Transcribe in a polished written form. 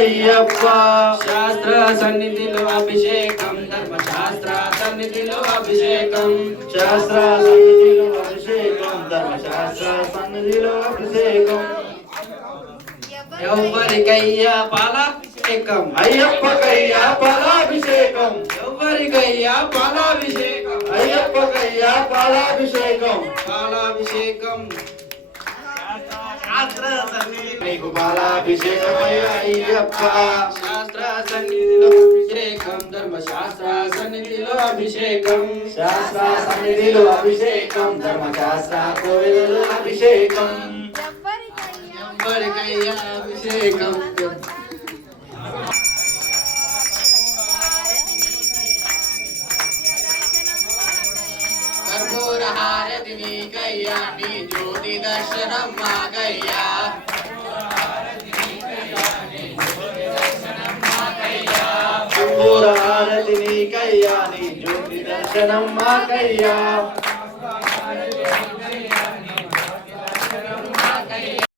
అయ్యప్ప శాస్త్ర సన్నిధిలో అభిషేకం ధర్మశాస్త్ర సన్నిధిలో అభిషేకం శాస్త్ర సన్నిధిలో అభిషేకం ధర్మశాస్త్ర సన్నిధిలో అభిషేకం ఎవరికయ్యా పాలాభిషేకం అయ్యప్పకయ్యా పాలాభిషేకం ఎవరికయ్యా పాలాభిషేకం అయ్యప్పకయ్యా పాలాభిషేకం పాలాభిషేకం శాస్త్ర సన్నిధి నీకు పాలాభిషేకం అయ్యప్ప శాస్త్ర సన్నిధిలో అభిషేకం ధర్మశాస్త్ర సన్నిధిలో అభిషేకం శాస్త్ర సన్నిధిలో అభిషేకం ధర్మశాస్త్ర కోవిలలో అభిషేకం ఎవరికయ్యా అభిషేకం కర్పూర హారతి నీకయ్యా నీ జ్యోతి దర్శనం మాకయ్యా కర్పూర హారతి నీకయ్యా నీ జ్యోతి దర్శనం మాకయ్యా